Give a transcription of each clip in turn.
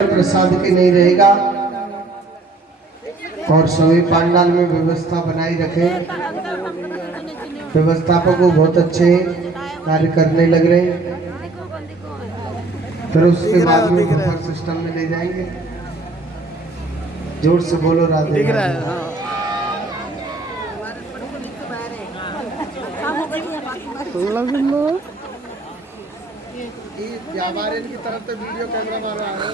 प्रसाद की नहीं रहेगा और सभी पंडाल में व्यवस्था बनाई रखे। व्यवस्थापक को बहुत अच्छे कार्य करने लग रहे हैं। फिर उसके बाद में बफर सिस्टम में ले जाएंगे। जोर से बोलो राधे राधे। व्यापारी की तरफ से वीडियो कैमरा मार रहा है।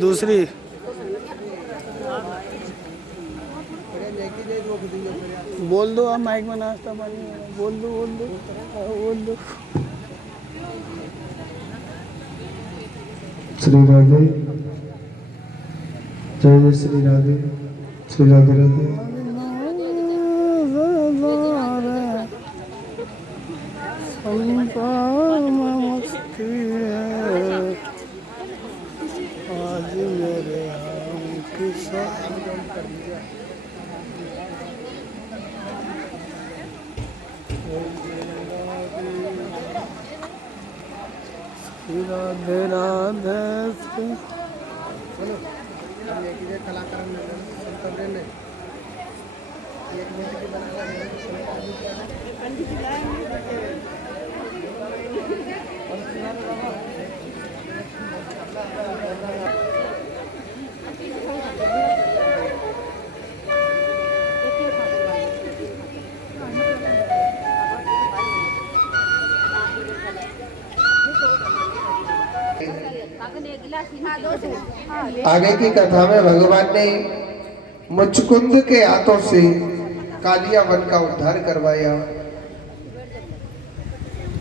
दूसरी बोल दो। आप माइक में नाश्ता पानी बोल दो बोल दो। श्री राधे जय जय श्री राधे श्री राधे राधे। आज मेरे राधे राधे कलाकार आगे की कथा में भगवान ने मुचकुंद के हाथों से कालिया वन का उद्धार करवाया।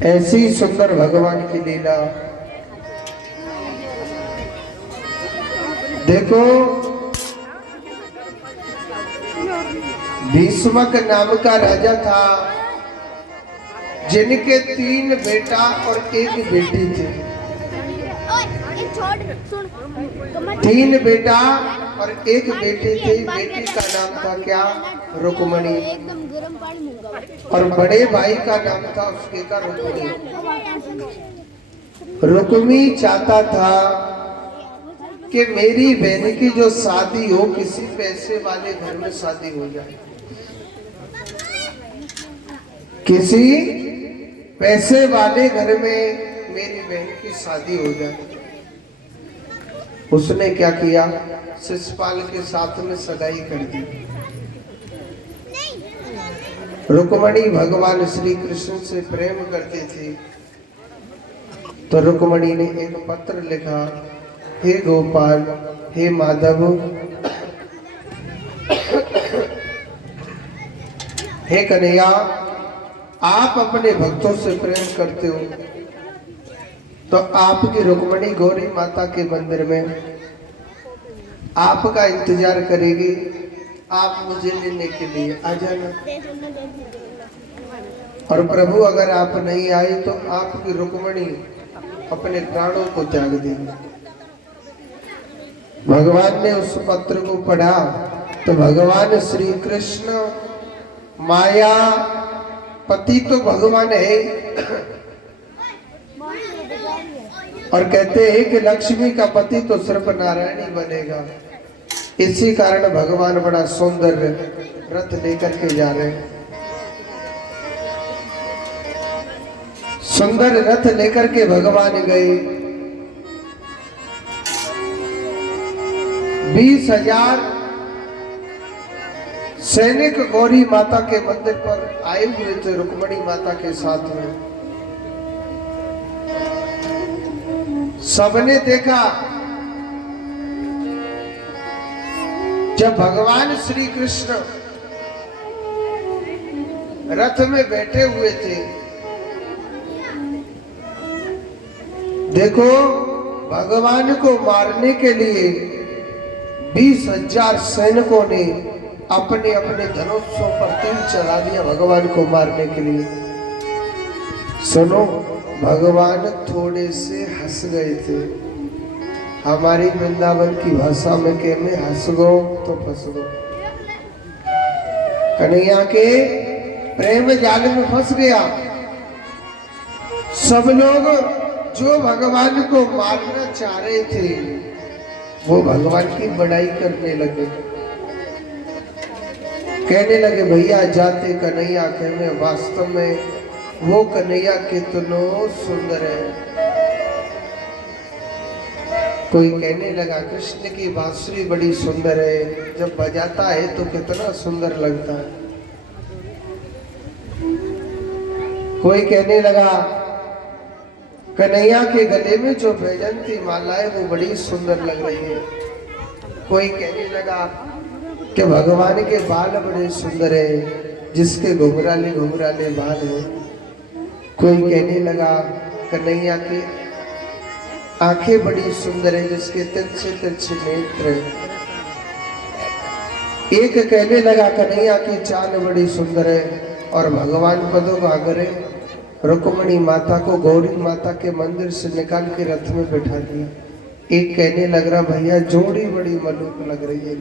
ऐसी सुंदर भगवान की लीला। देखो भीष्मक नाम का राजा था जिनके 3 बेटा और 1 बेटी थे। 3 बेटा और 1 बेटी थी। बेटी का नाम था क्या? रुक्मणी। और बड़े भाई का नाम था उसके का रुक्मी। रुक्मी चाहता था कि मेरी बहन की जो शादी हो किसी पैसे वाले घर में शादी हो जाए, किसी पैसे वाले घर में मेरी बहन की शादी हो जाए। उसने क्या किया? शिशुपाल के साथ में सगाई कर दी। रुक्मणी भगवान श्री कृष्ण से प्रेम करती थी, तो रुक्मणी ने एक पत्र लिखा, हे गोपाल, हे माधव, हे कन्हैया, आप अपने भक्तों से प्रेम करते हो तो आपकी रुक्मणी गौरी माता के मंदिर में आपका इंतजार करेगी। आप मुझे लेने के लिए आ जाना। और प्रभु अगर आप नहीं आए तो आपकी रुक्मणी अपने प्राणों को त्याग देगी। भगवान ने उस पत्र को पढ़ा तो भगवान श्री कृष्ण माया पति तो भगवान है और कहते हैं कि लक्ष्मी का पति तो सिर्फ नारायण ही बनेगा। इसी कारण भगवान बड़ा सुंदर रथ लेकर के जा रहे हैं। सुंदर रथ लेकर के भगवान गए। 20,000 सैनिक गौरी माता के मंदिर पर आए हुए थे रुक्मणी माता के साथ में। सबने देखा जब भगवान श्री कृष्ण रथ में बैठे हुए थे। देखो भगवान को मारने के लिए 20,000 सैनिकों ने अपने अपने धनुषों पर तीर चला दिया भगवान को मारने के लिए। सुनो, भगवान थोड़े से हंस गए थे। हमारी वृंदावन की भाषा में के में हंस गो तो फंस गो। कन्हैया के प्रेम जाल में फंस गया। सब लोग जो भगवान को मारना चाह रहे थे वो भगवान की बड़ाई करने लगे। कहने लगे भैया जाते कन्हैया के में वास्तव में वो कन्हैया कितनो सुंदर है। कोई कहने लगा कृष्ण की बांसुरी बड़ी सुंदर है, जब बजाता है तो कितना सुंदर लगता है। कोई कहने लगा कन्हैया के गले में जो वैजंती माला है वो बड़ी सुंदर लग रही है। कोई कहने लगा कि भगवान के बाल बड़े सुंदर है, जिसके घुंघराले घुंघराले बाल है। कोई कहने लगा कन्हैया की आंखें बड़ी सुंदर है, जिसके तिरछे तिरछे नेत्र है। एक कहने लगा कन्हैया की चाल बड़ी सुंदर है और भगवान पदों का आगरे रुक्मणी माता को गौरी माता के मंदिर से निकाल के रथ में बैठा दिया। एक कहने लग रहा भैया जोड़ी बड़ी मलूक लग रही है।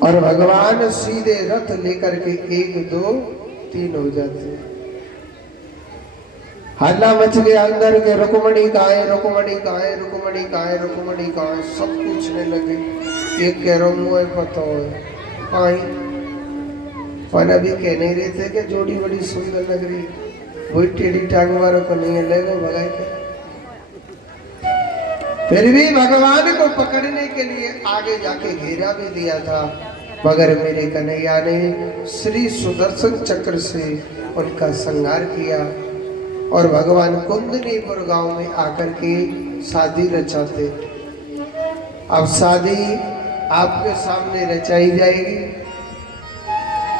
और भगवान सीधे रथ लेकर के 1 2 3 हो जाते। हल्ला मच गया अंदर के रुक्मणी कहाँ है, रुक्मणी कहाँ है, रुक्मणी कहाँ है, रुक्मणी कहाँ है, सब पूछने लगे। एक कह रहा हूँ पता हो आई, पर अभी कह नहीं रहे थे कि जोड़ी बड़ी सुंदर लग रही। वही टेढ़ी टांग वालों को नहीं ले गो भगाए के। फिर भी भगवान को पकड़ने के लिए आगे जाके घेरा भी दिया था, मगर मेरे कन्हैया ने श्री सुदर्शन चक्र से उनका संहार किया और भगवान कुंदनीपुर गांव में आकर के शादी रचाते। अब शादी आपके सामने रचाई जाएगी।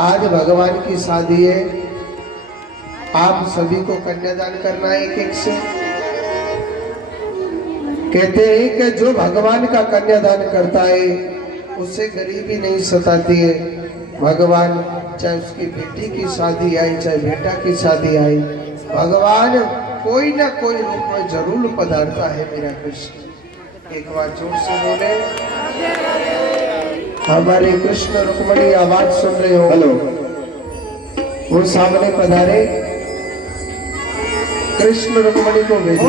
आज भगवान की शादी है, आप सभी को कन्यादान करना है एक एक से। कहते हैं कि जो भगवान का कन्यादान करता है उससे गरीबी नहीं सताती है। भगवान चाहे उसकी बेटी की शादी आई चाहे बेटा की शादी आई, भगवान कोई ना कोई रूप में जरूर पधारता है मेरा कृष्ण। एक बार जोर से बोले हमारे कृष्ण रुक्मणी आवाज सुन रहे हो? हेलो, वो सामने पधारे, कृष्ण रुक्मणी को भेजे।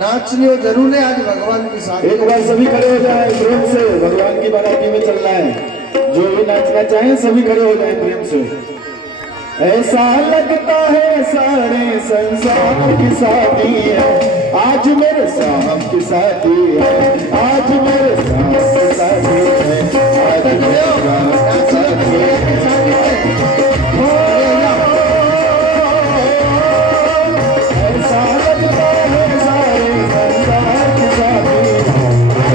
नाचने जरूर है आज भगवान की शादी। एक बार सभी खड़े हो जाए प्रेम से, भगवान की बाराती में चलना है। जो भी नाचना चाहे सभी खड़े हो जाए प्रेम से। ऐसा लगता है सारे संसार की शादी है, आज मेरे साहब की शादी है, आज मेरे साहब की शादी है, आज मेरे साहब की शादी है। ऐसा लगता है सारे संसार की शादी है, आज मेरे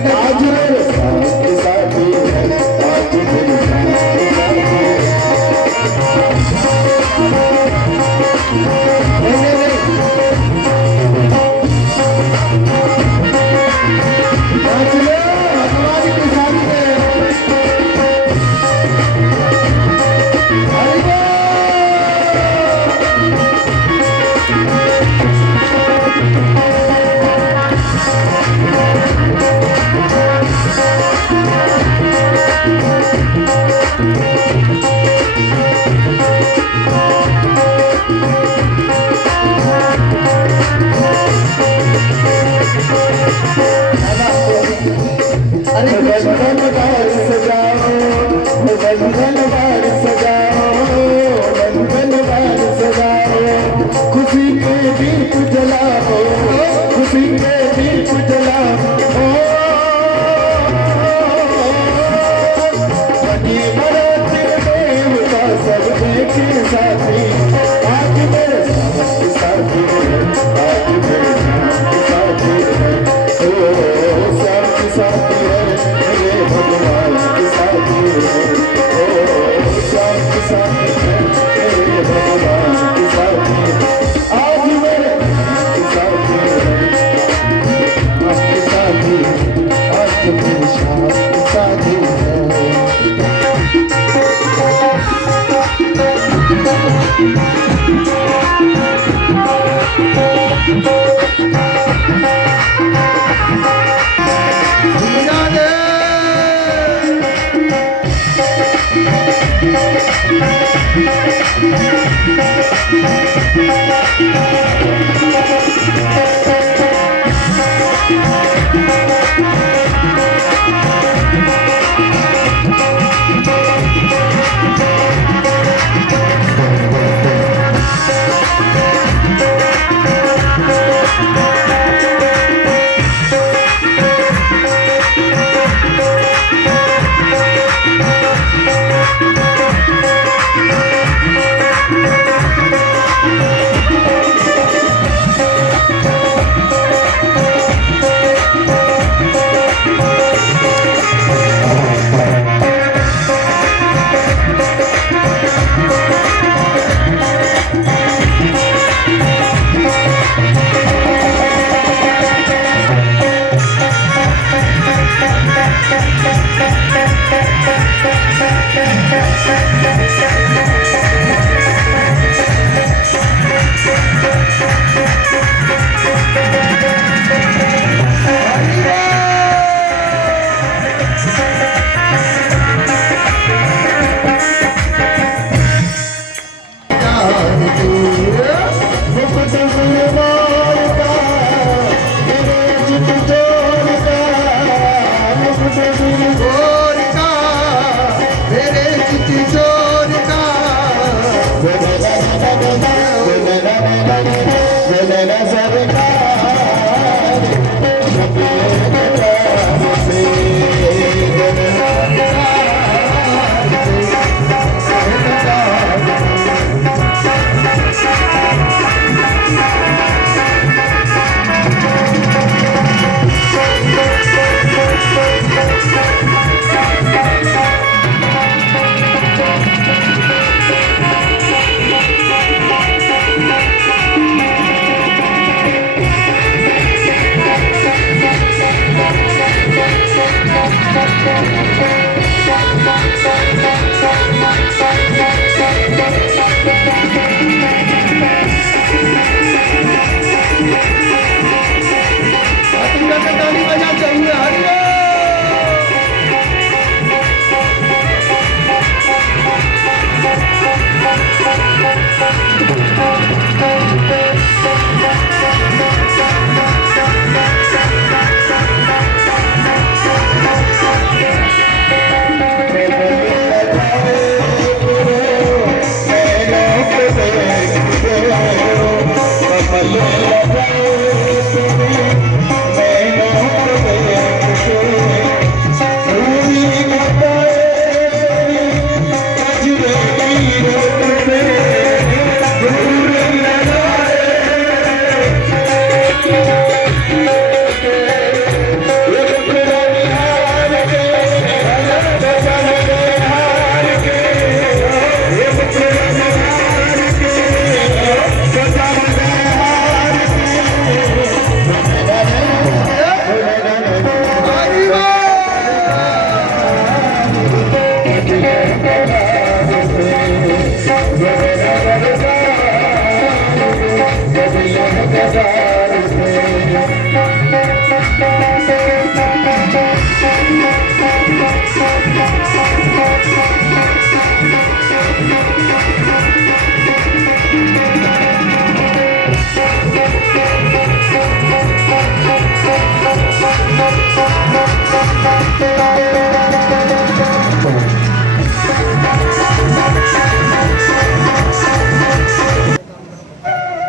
भगवान की शादी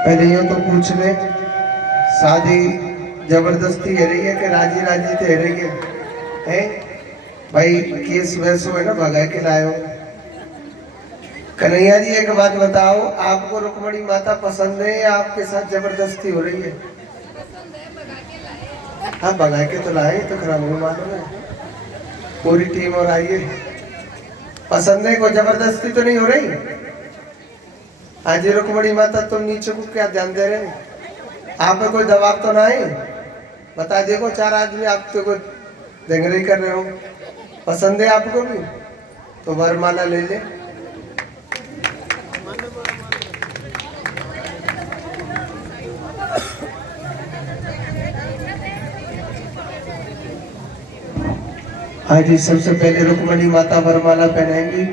पहले यूँ तो पूछ ले, शादी जबरदस्ती है रही है कि राजी राजी थे रही है? हैं भाई केस वैसो है ना भगा के लाओ। कन्हैया जी एक बात बताओ, आपको रुक्मणी माता पसंद है या आपके साथ जबरदस्ती हो रही है? हाँ भगा के तो लाए तो खराब हो मालूम है, पूरी टीम और आई है। पसंद है, कोई जबरदस्ती तो नहीं हो रही? आज रुक्मणी माता तुम नीचे को क्या ध्यान दे रहे हैं? आप पे कोई दबाव तो ना है? बता देखो, चार आदमी आप तो कोई दंगरी कर रहे हो। पसंद है आपको भी तो वरमाला ले ले। हाँ जी, सबसे पहले रुक्मणी माता वरमाला पहनाएंगी।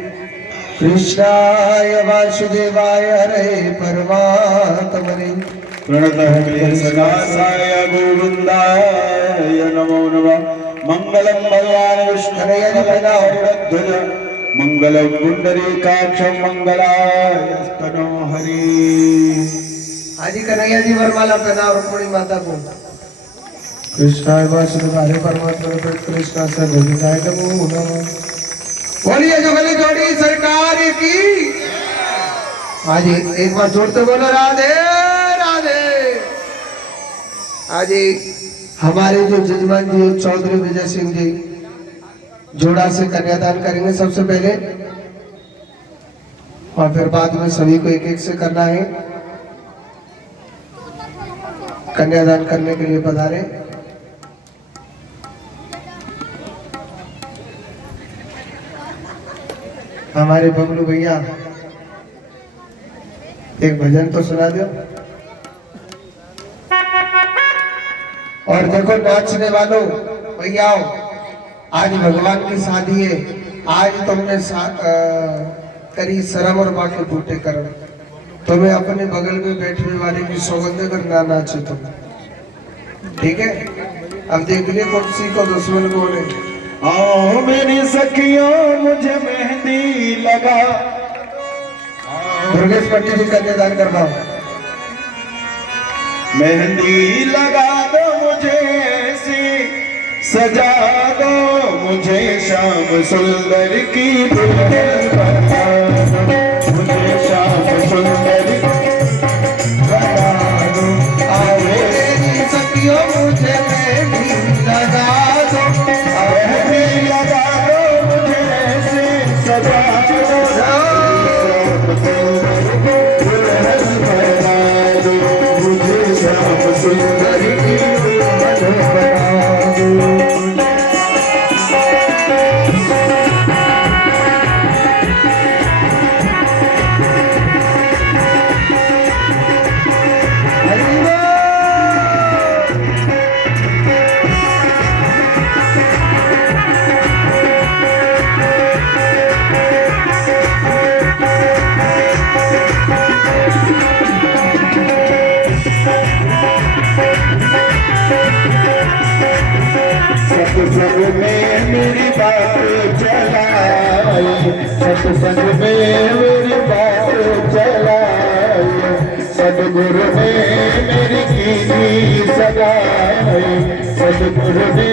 कृष्णाय वासुदेवाय हरे परमात्मने प्रणतः क्लेशनाशाय गोविन्दाय नमो नमः। मंगलम भगवान विष्णु ध्वज मंगलम पुंडरीकाक्षं मंगलास्तनो हरि। हाँ जी, कन्हैया जी वरमाला पहना रुक्मणी माता को। कृष्णाय वासुदेवाय परमात्मने कृष्णा से गोविंदाय नमो नमः। बोलिए जो गली जोड़ी सरकार की। हाँ जी, एक बार जोड़ते बोलो राधे राधे। हाँ जी, हमारे जो जजमान जी चौधरी विजय सिंह जी जोड़ा से कन्यादान करेंगे सबसे पहले, और फिर बाद में सभी को एक एक से करना है। कन्यादान करने के लिए पधारे। हमारे बबलू भैया एक भजन तो सुना दो। और देखो नाचने वालों भैया, आज भगवान की शादी है। आज तुमने करी शर्म और बाकी बूटे करो। तुम्हें अपने बगल में बैठने वाले की सौगंध कर ना नाचो तुम, ठीक है। अब देख लिया कौन सी को दुश्मन कौन है। आओ मेरी सखियों मुझे मेहंदी लगा। दुर्गेश पट्टी जी कन्यादान करवाओ। मेहंदी लगा दो मुझे ऐसी, सजा दो मुझे श्याम सुंदर की दुल्हन बना दो। मुझे श्याम सुंदर बना दो। आओ मेरी सखियों मुझे मेहंदी लगा दो। मेहंदी लगा दो मुझे ऐसी, सजा दो श्याम सुंदर बना दो। मुझे श्याम सुंदर की दुल्हन बना दो। सत्संग में मेरी बात चलाई, सत्संग में मेरी बात चलाई। सतगुरु ने मेरी कीनी सगाई, सतगुरु ने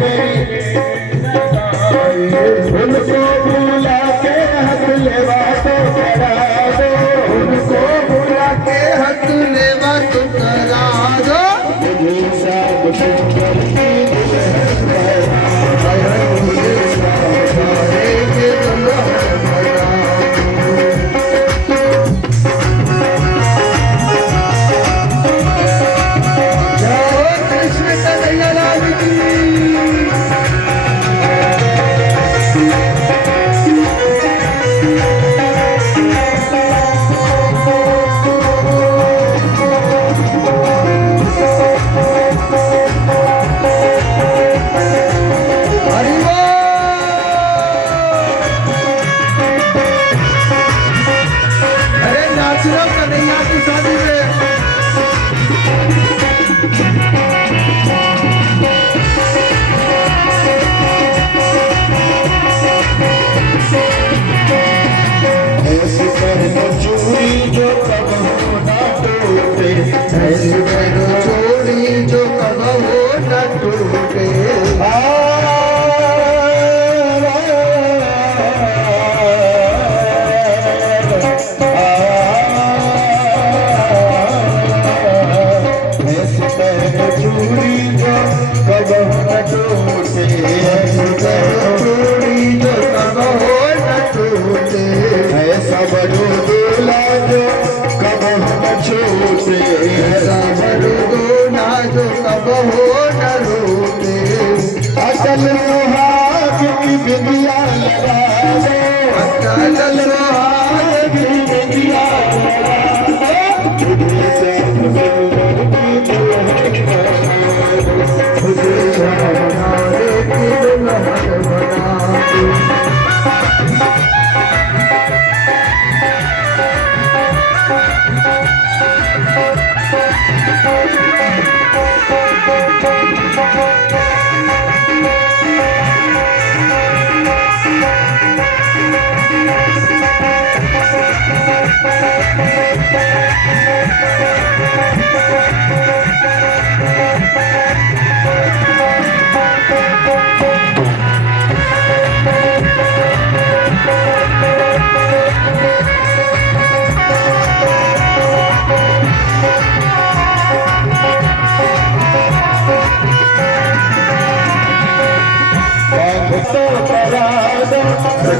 मेरी सगाई। उनको बुला के हाथ लेवा तो करा दो। उनको बुला के हाथ लेवा तो करा दो। मुझे सब सुंदर की चोरी जो कबहू न टूटे। चूड़ी जो कबहू न टूटे। चूड़ी जो कबहू न टूटे। ऐसा बड़ो दूल्हा जो कबहू न छूटे। ऐसा बड़ो दूल्हा जो कबहू न रूठे। अटल सुहाग की बिंदिया लगा दो। अटल सुहाग की बिंदिया लगा दो।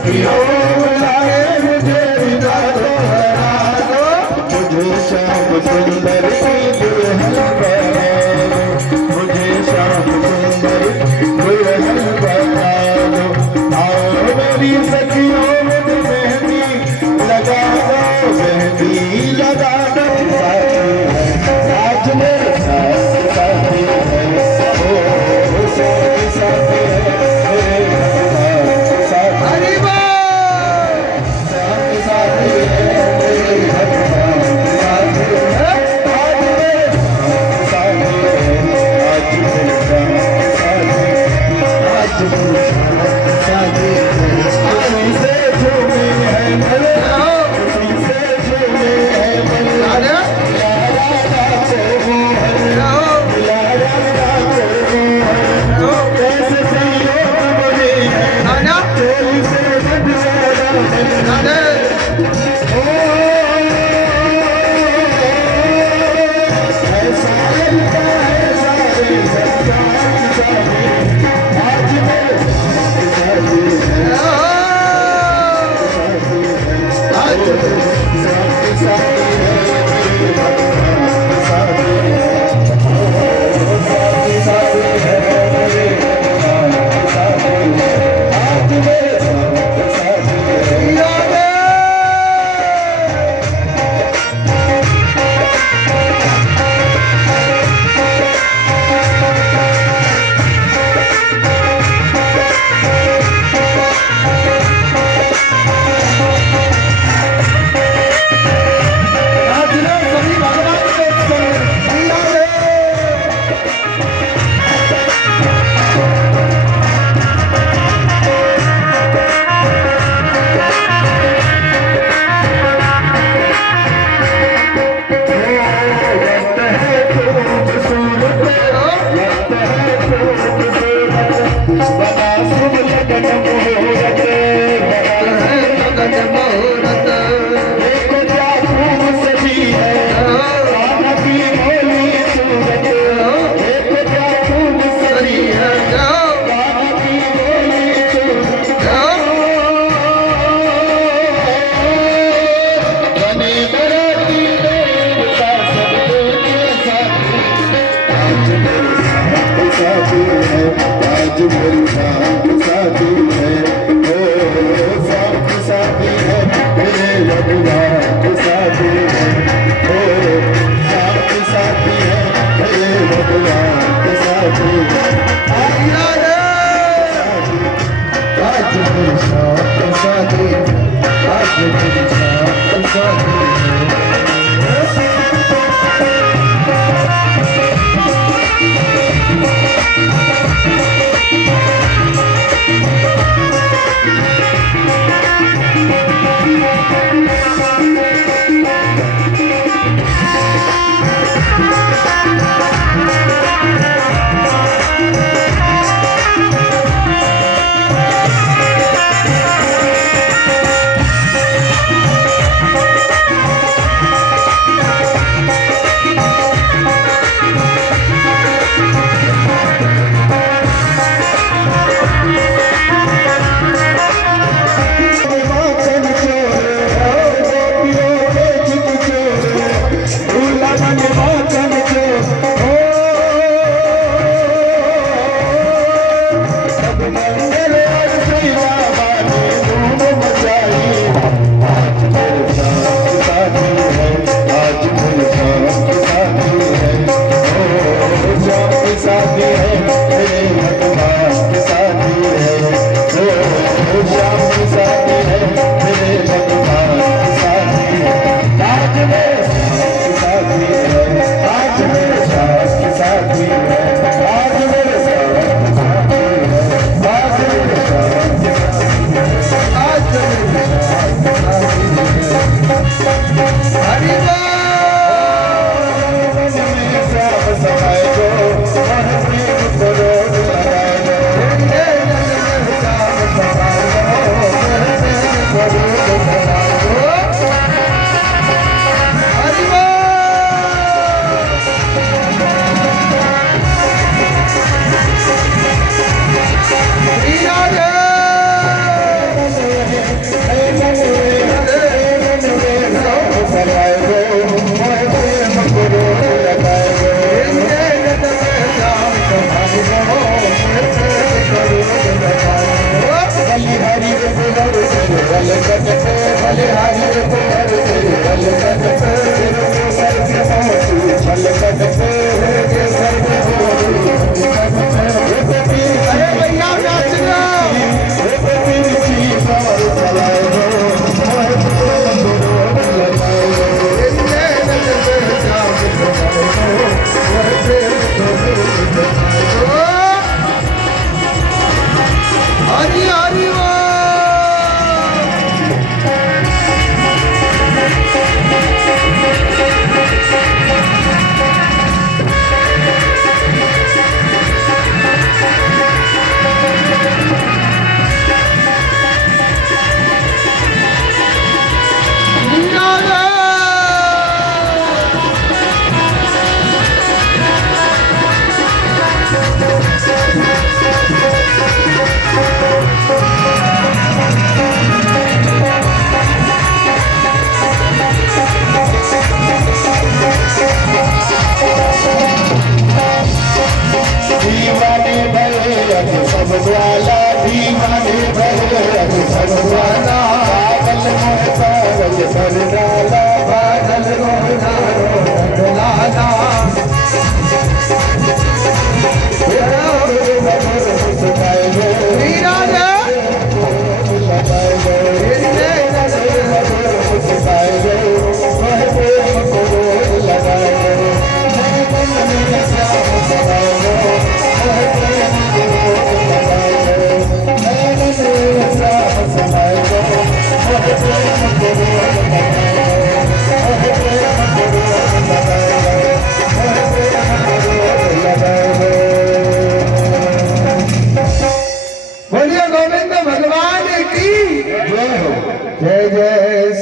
सखियों बुलाए मुझे विदा दोहरा दो, मुझे श्याम सुंदर की दुल्हन बना दो, मुझे श्याम सुंदर की दुल्हन बना दो। आओ मेरी सखियों मुझे मेहंदी लगा दो, मेहंदी लगा दो। आज मेरे साथ साथी है, ओ साथी साथी है मेरे साथ, हरि बोल। साथी साथी है मेरे भगवान साथी है। आज मेरे साथ साथी है, आज मेरे साथ साथी है, आज मेरे साथ साथी है। खुशी से झूमे है मन, खुशी से झूमे है मन, राधा लाला नाचो मोहन, लाला नाचो मोहन। कैसे संयोग बने हैं, राधा चोरी से बंध जाना है। राधा ऐसा लगता है सारे संसार की चाबी, आज मेरे साथ साथी है, आज मेरे साथ साथी है मेरे भगवान साथी है, साथी साथी है मेरे भगवान साथी है, आज मेरे साथ साथी है। आज रे सभी भगवान के संग जिया रे। लगता है खूबसूरत, लगता है खूबसूरत, बड़ा शुभ लगन मुहूर्त, बड़ा जगत मुहूर्त देखो क्या खूब सजी है राधा की भोली सूरत, देखो क्या खूब सजी है राधा की भोली सूरत। बने बराती देवता सब के साथी, आज मेरे साथ साथी है, आज मेरे साथ साथी है, ओ साथ साथी है मेरे भगवान साथी है, ओ साथ साथी है मेरे भगवान साथी है। आज मेरे साथ साथी है, आज मेरे साथ साथी है।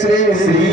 श्री श्री